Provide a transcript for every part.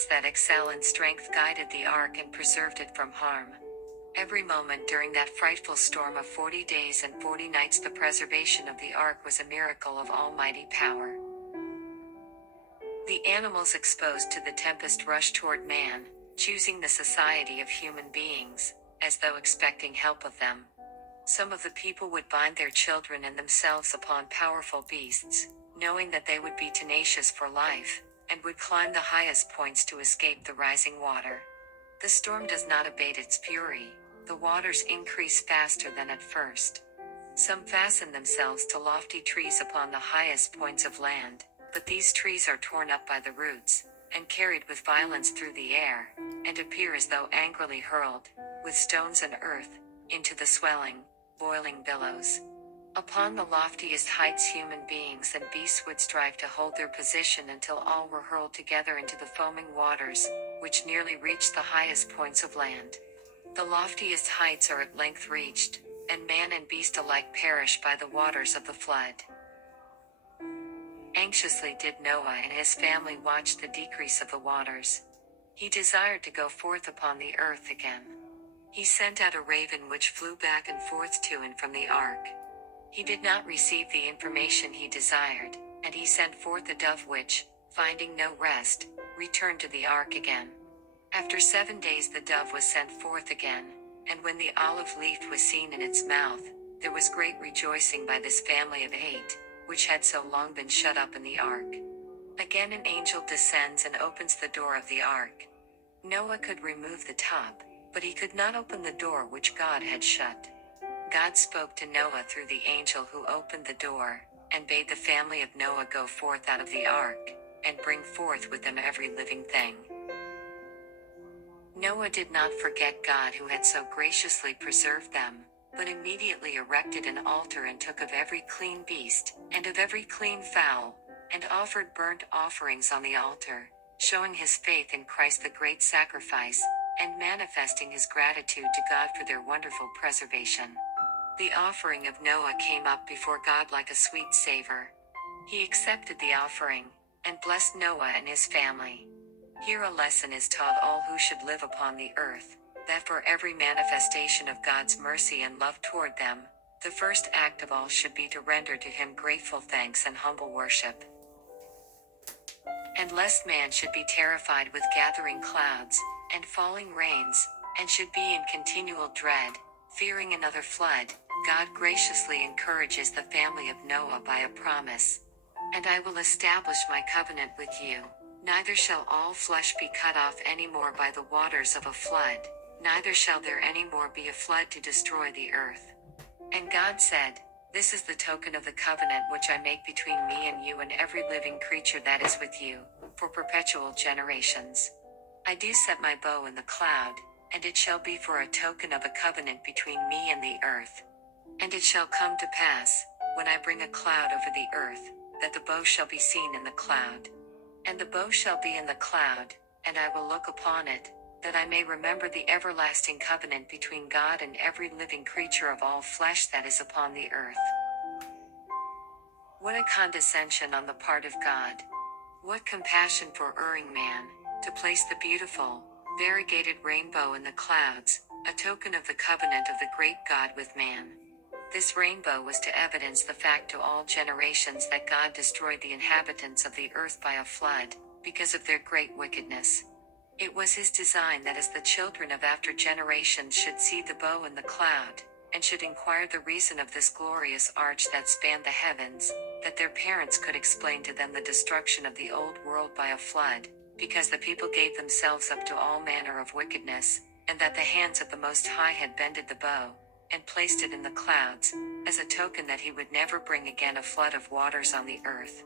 beasts that excel in strength guided the ark and preserved it from harm. Every moment during that frightful storm of 40 days and 40 nights the preservation of the ark was a miracle of almighty power. The animals exposed to the tempest rushed toward man, choosing the society of human beings, as though expecting help of them. Some of the people would bind their children and themselves upon powerful beasts, knowing that they would be tenacious for life, and would climb the highest points to escape the rising water. The storm does not abate its fury. The waters increase faster than at first. Some fasten themselves to lofty trees upon the highest points of land, but these trees are torn up by the roots, and carried with violence through the air, and appear as though angrily hurled, with stones and earth, into the swelling, boiling billows. Upon the loftiest heights human beings and beasts would strive to hold their position until all were hurled together into the foaming waters, which nearly reached the highest points of land. The loftiest heights are at length reached, and man and beast alike perish by the waters of the flood. Anxiously did Noah and his family watch the decrease of the waters. He desired to go forth upon the earth again. He sent out a raven which flew back and forth to and from the ark. He did not receive the information he desired, and he sent forth a dove which, finding no rest, returned to the ark again. After 7 days the dove was sent forth again, and when the olive leaf was seen in its mouth, there was great rejoicing by this family of 8, which had so long been shut up in the ark. Again an angel descends and opens the door of the ark. Noah could remove the top, but he could not open the door which God had shut. God spoke to Noah through the angel who opened the door, and bade the family of Noah go forth out of the ark, and bring forth with them every living thing. Noah did not forget God who had so graciously preserved them, but immediately erected an altar and took of every clean beast, and of every clean fowl, and offered burnt offerings on the altar, showing his faith in Christ the great sacrifice, and manifesting his gratitude to God for their wonderful preservation. The offering of Noah came up before God like a sweet savor. He accepted the offering, and blessed Noah and his family. Here a lesson is taught all who should live upon the earth, that for every manifestation of God's mercy and love toward them, the first act of all should be to render to him grateful thanks and humble worship. And lest man should be terrified with gathering clouds, and falling rains, and should be in continual dread, fearing another flood, God graciously encourages the family of Noah by a promise. And I will establish my covenant with you, neither shall all flesh be cut off any more by the waters of a flood, neither shall there any more be a flood to destroy the earth. And God said, This is the token of the covenant which I make between me and you and every living creature that is with you, for perpetual generations. I do set my bow in the cloud, and it shall be for a token of a covenant between me and the earth. And it shall come to pass, when I bring a cloud over the earth, that the bow shall be seen in the cloud. And the bow shall be in the cloud, and I will look upon it, that I may remember the everlasting covenant between God and every living creature of all flesh that is upon the earth. What a condescension on the part of God! What compassion for erring man, to place the beautiful, variegated rainbow in the clouds, a token of the covenant of the great God with man. This rainbow was to evidence the fact to all generations that God destroyed the inhabitants of the earth by a flood, because of their great wickedness. It was his design that as the children of after generations should see the bow in the cloud, and should inquire the reason of this glorious arch that spanned the heavens, that their parents could explain to them the destruction of the old world by a flood, because the people gave themselves up to all manner of wickedness, and that the hands of the Most High had bended the bow, and placed it in the clouds, as a token that he would never bring again a flood of waters on the earth.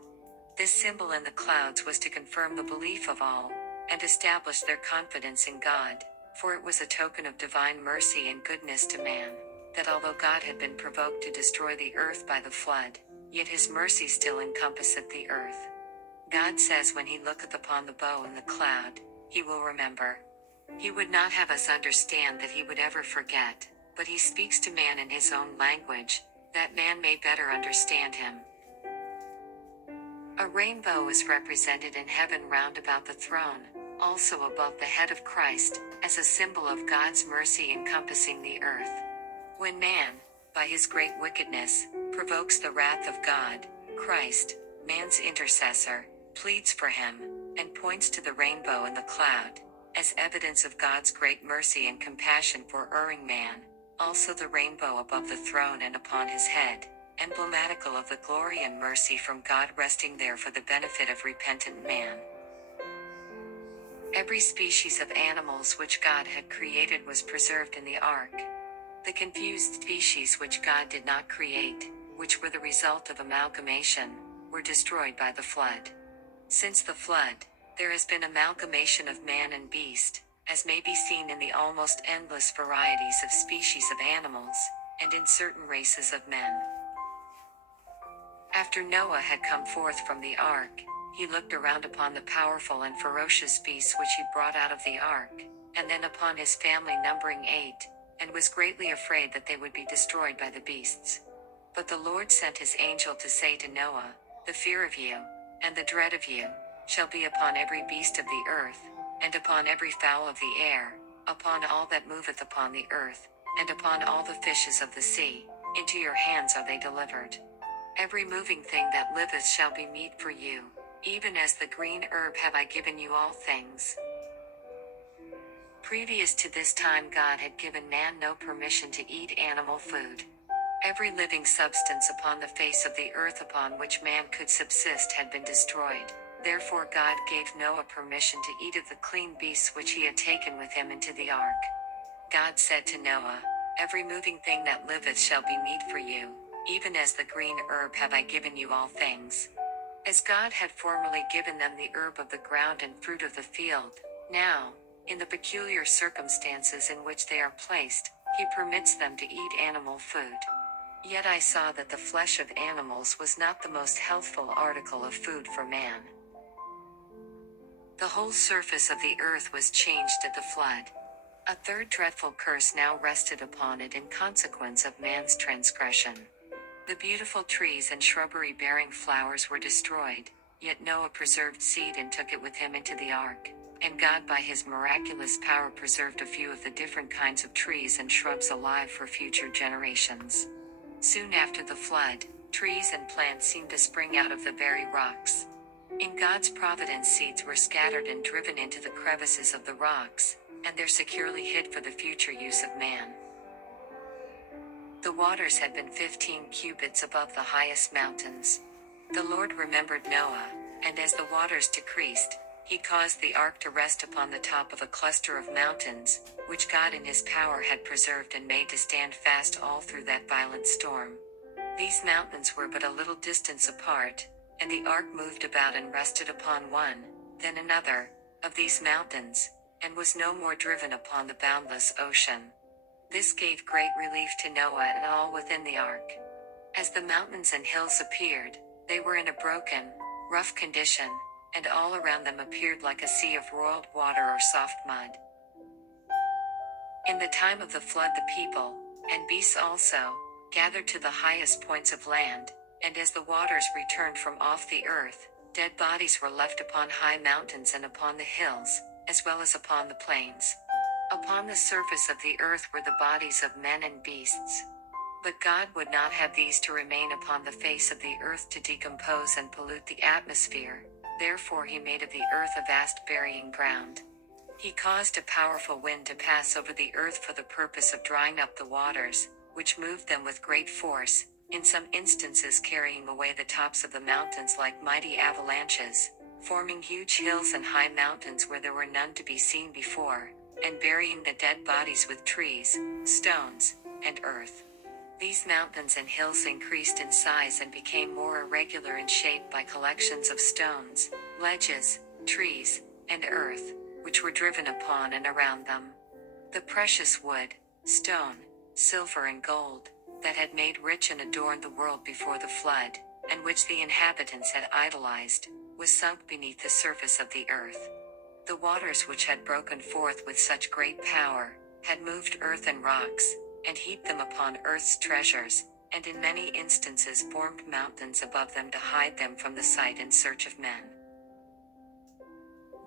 This symbol in the clouds was to confirm the belief of all, and establish their confidence in God, for it was a token of divine mercy and goodness to man, that although God had been provoked to destroy the earth by the flood, yet his mercy still encompasseth the earth. God says when he looketh upon the bow in the cloud, he will remember. He would not have us understand that he would ever forget, but he speaks to man in his own language, that man may better understand him. A rainbow is represented in heaven round about the throne, also above the head of Christ, as a symbol of God's mercy encompassing the earth. When man, by his great wickedness, provokes the wrath of God, Christ, man's intercessor, pleads for him, and points to the rainbow in the cloud, as evidence of God's great mercy and compassion for erring man, also the rainbow above the throne and upon his head, emblematical of the glory and mercy from God resting there for the benefit of repentant man. Every species of animals which God had created was preserved in the ark. The confused species which God did not create, which were the result of amalgamation, were destroyed by the flood. Since the flood, there has been amalgamation of man and beast, as may be seen in the almost endless varieties of species of animals, and in certain races of men. After Noah had come forth from the ark, he looked around upon the powerful and ferocious beasts which he brought out of the ark, and then upon his family numbering 8, and was greatly afraid that they would be destroyed by the beasts. But the Lord sent his angel to say to Noah, "The fear of you, and the dread of you, shall be upon every beast of the earth, and upon every fowl of the air, upon all that moveth upon the earth, and upon all the fishes of the sea. Into your hands are they delivered. Every moving thing that liveth shall be meat for you. Even as the green herb have I given you all things." Previous to this time God had given man no permission to eat animal food. Every living substance upon the face of the earth upon which man could subsist had been destroyed. Therefore God gave Noah permission to eat of the clean beasts which he had taken with him into the ark. God said to Noah, "Every moving thing that liveth shall be meat for you. Even as the green herb have I given you all things." As God had formerly given them the herb of the ground and fruit of the field, now, in the peculiar circumstances in which they are placed, he permits them to eat animal food. Yet I saw that the flesh of animals was not the most healthful article of food for man. The whole surface of the earth was changed at the flood. A third dreadful curse now rested upon it in consequence of man's transgression. The beautiful trees and shrubbery bearing flowers were destroyed, yet Noah preserved seed and took it with him into the ark, and God by his miraculous power preserved a few of the different kinds of trees and shrubs alive for future generations. Soon after the flood, trees and plants seemed to spring out of the very rocks. In God's providence seeds were scattered and driven into the crevices of the rocks, and there securely hid for the future use of man. The waters had been 15 cubits above the highest mountains. The Lord remembered Noah, and as the waters decreased, he caused the ark to rest upon the top of a cluster of mountains, which God in his power had preserved and made to stand fast all through that violent storm. These mountains were but a little distance apart, and the ark moved about and rested upon one, then another, of these mountains, and was no more driven upon the boundless ocean. This gave great relief to Noah and all within the ark. As the mountains and hills appeared, they were in a broken, rough condition, and all around them appeared like a sea of roiled water or soft mud. In the time of the flood the people, and beasts also, gathered to the highest points of land, and as the waters returned from off the earth, dead bodies were left upon high mountains and upon the hills, as well as upon the plains. Upon the surface of the earth were the bodies of men and beasts. But God would not have these to remain upon the face of the earth to decompose and pollute the atmosphere, therefore he made of the earth a vast burying ground. He caused a powerful wind to pass over the earth for the purpose of drying up the waters, which moved them with great force, in some instances carrying away the tops of the mountains like mighty avalanches, forming huge hills and high mountains where there were none to be seen before, and burying the dead bodies with trees, stones, and earth. These mountains and hills increased in size and became more irregular in shape by collections of stones, ledges, trees, and earth, which were driven upon and around them. The precious wood, stone, silver and gold, that had made rich and adorned the world before the flood, and which the inhabitants had idolized, was sunk beneath the surface of the earth. The waters which had broken forth with such great power, had moved earth and rocks, and heaped them upon earth's treasures, and in many instances formed mountains above them to hide them from the sight and search of men.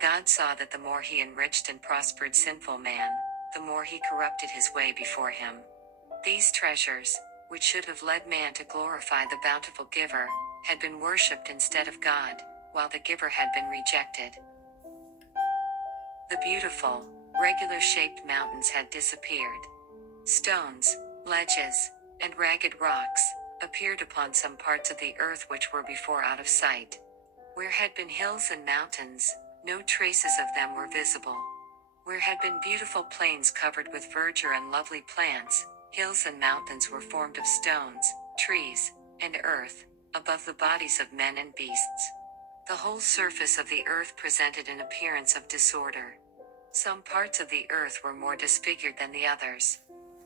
God saw that the more he enriched and prospered sinful man, the more he corrupted his way before him. These treasures, which should have led man to glorify the bountiful giver, had been worshipped instead of God, while the giver had been rejected. The beautiful, regular-shaped mountains had disappeared. Stones, ledges, and ragged rocks appeared upon some parts of the earth which were before out of sight. Where had been hills and mountains, no traces of them were visible. Where had been beautiful plains covered with verdure and lovely plants, hills and mountains were formed of stones, trees, and earth, above the bodies of men and beasts. The whole surface of the earth presented an appearance of disorder. Some parts of the earth were more disfigured than the others.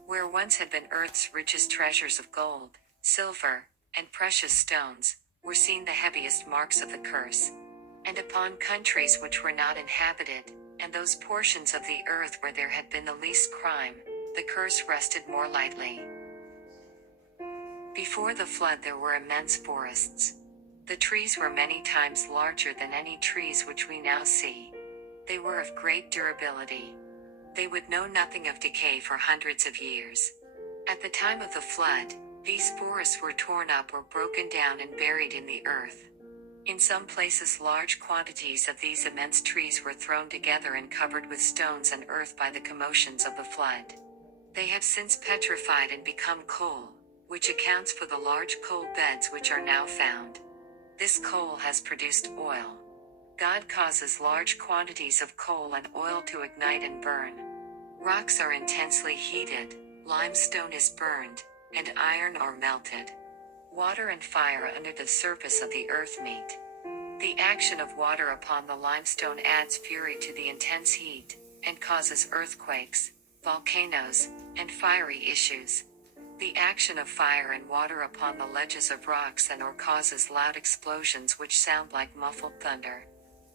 Where once had been earth's richest treasures of gold, silver, and precious stones, were seen the heaviest marks of the curse. And upon countries which were not inhabited, and those portions of the earth where there had been the least crime, the curse rested more lightly. Before the flood there were immense forests. The trees were many times larger than any trees which we now see. They were of great durability. They would know nothing of decay for hundreds of years. At the time of the flood, these forests were torn up or broken down and buried in the earth. In some places large quantities of these immense trees were thrown together and covered with stones and earth by the commotions of the flood. They have since petrified and become coal, which accounts for the large coal beds which are now found. This coal has produced oil. God causes large quantities of coal and oil to ignite and burn. Rocks are intensely heated, limestone is burned, and iron are melted. Water and fire under the surface of the earth meet. The action of water upon the limestone adds fury to the intense heat, and causes earthquakes, volcanoes, and fiery issues. The action of fire and water upon the ledges of rocks and or causes loud explosions which sound like muffled thunder.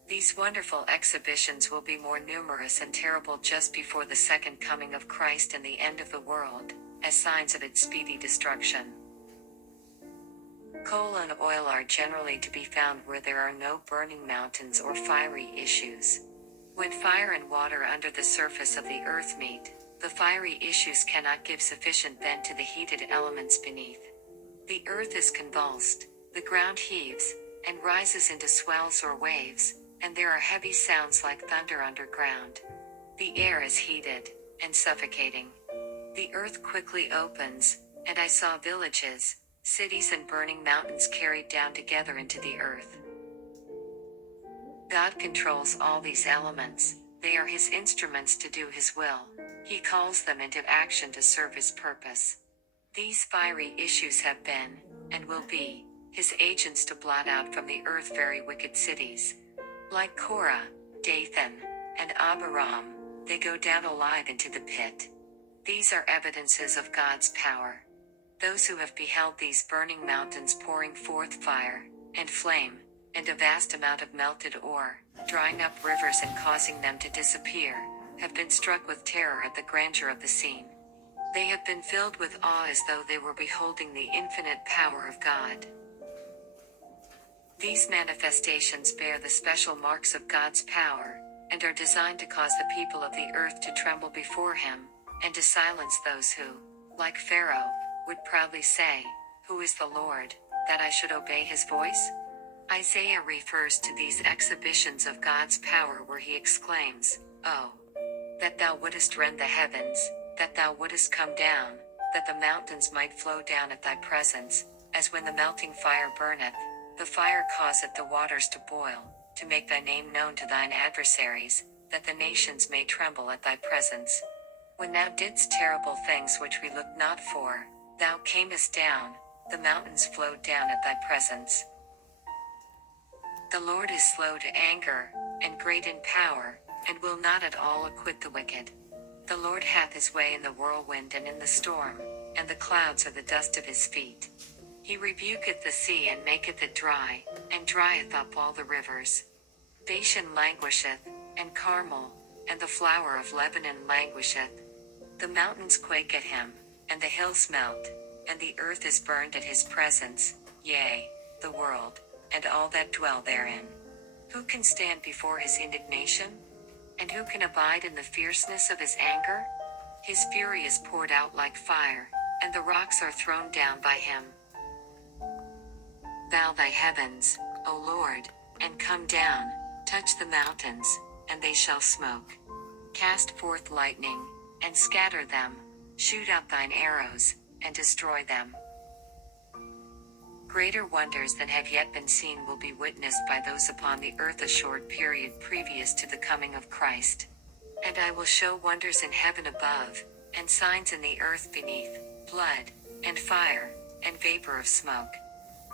These wonderful exhibitions will be more numerous and terrible just before the second coming of Christ and the end of the world, as signs of its speedy destruction. Coal and oil are generally to be found where there are no burning mountains or fiery issues. When fire and water under the surface of the earth meet, the fiery issues cannot give sufficient vent to the heated elements beneath. The earth is convulsed, the ground heaves, and rises into swells or waves, and there are heavy sounds like thunder underground. The air is heated and suffocating. The earth quickly opens, and I saw villages, cities and burning mountains carried down together into the earth. God controls all these elements. They are his instruments to do his will. He calls them into action to serve his purpose. These fiery issues have been, and will be, his agents to blot out from the earth very wicked cities. Like Korah, Dathan, and Abiram, they go down alive into the pit. These are evidences of God's power. Those who have beheld these burning mountains pouring forth fire, and flame, and a vast amount of melted ore, drying up rivers and causing them to disappear, have been struck with terror at the grandeur of the scene. They have been filled with awe as though they were beholding the infinite power of God. These manifestations bear the special marks of God's power, and are designed to cause the people of the earth to tremble before him, and to silence those who, like Pharaoh, would proudly say, "Who is the Lord, that I should obey his voice?" Isaiah refers to these exhibitions of God's power where he exclaims, "Oh, that thou wouldest rend the heavens, that thou wouldest come down, that the mountains might flow down at thy presence, as when the melting fire burneth, the fire causeth the waters to boil, to make thy name known to thine adversaries, that the nations may tremble at thy presence. When thou didst terrible things which we looked not for, thou camest down, the mountains flowed down at thy presence." The Lord is slow to anger, and great in power, and will not at all acquit the wicked. The Lord hath his way in the whirlwind and in the storm, and the clouds are the dust of his feet. He rebuketh the sea and maketh it dry, and drieth up all the rivers. Bashan languisheth, and Carmel, and the flower of Lebanon languisheth. The mountains quake at him, and the hills melt, and the earth is burned at his presence, yea, the world, and all that dwell therein. Who can stand before his indignation? And who can abide in the fierceness of his anger? His fury is poured out like fire, and the rocks are thrown down by him. Bow thy heavens, O Lord, and come down, touch the mountains, and they shall smoke. Cast forth lightning, and scatter them, shoot out thine arrows, and destroy them. Greater wonders than have yet been seen will be witnessed by those upon the earth a short period previous to the coming of Christ. And I will show wonders in heaven above, and signs in the earth beneath, blood, and fire, and vapor of smoke.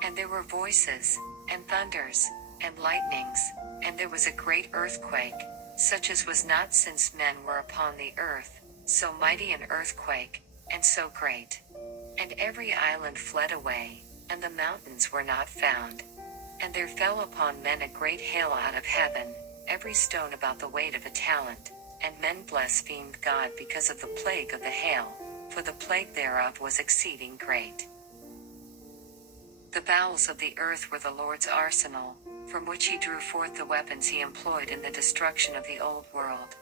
And there were voices, and thunders, and lightnings, and there was a great earthquake, such as was not since men were upon the earth, so mighty an earthquake, and so great. And every island fled away, and the mountains were not found. And there fell upon men a great hail out of heaven, every stone about the weight of a talent, and men blasphemed God because of the plague of the hail, for the plague thereof was exceeding great. The bowels of the earth were the Lord's arsenal, from which he drew forth the weapons he employed in the destruction of the old world.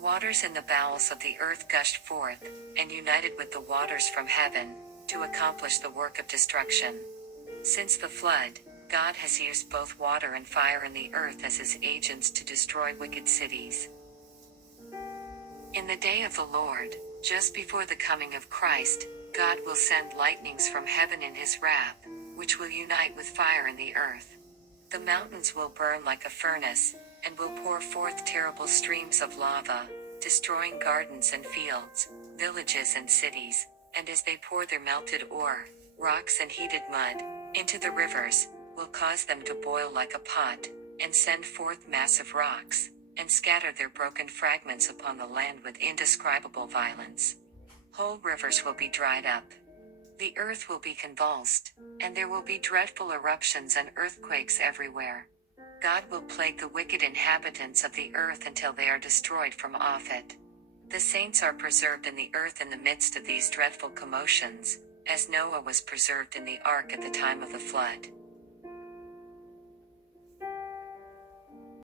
Waters in the bowels of the earth gushed forth, and united with the waters from heaven, to accomplish the work of destruction. Since the flood, God has used both water and fire in the earth as his agents to destroy wicked cities. In the day of the Lord, just before the coming of Christ, God will send lightnings from heaven in his wrath, which will unite with fire in the earth. The mountains will burn like a furnace, and will pour forth terrible streams of lava, destroying gardens and fields, villages and cities, and as they pour their melted ore, rocks and heated mud, into the rivers, will cause them to boil like a pot, and send forth massive rocks, and scatter their broken fragments upon the land with indescribable violence. Whole rivers will be dried up. The earth will be convulsed, and there will be dreadful eruptions and earthquakes everywhere. God will plague the wicked inhabitants of the earth until they are destroyed from off it. The saints are preserved in the earth in the midst of these dreadful commotions, as Noah was preserved in the ark at the time of the flood.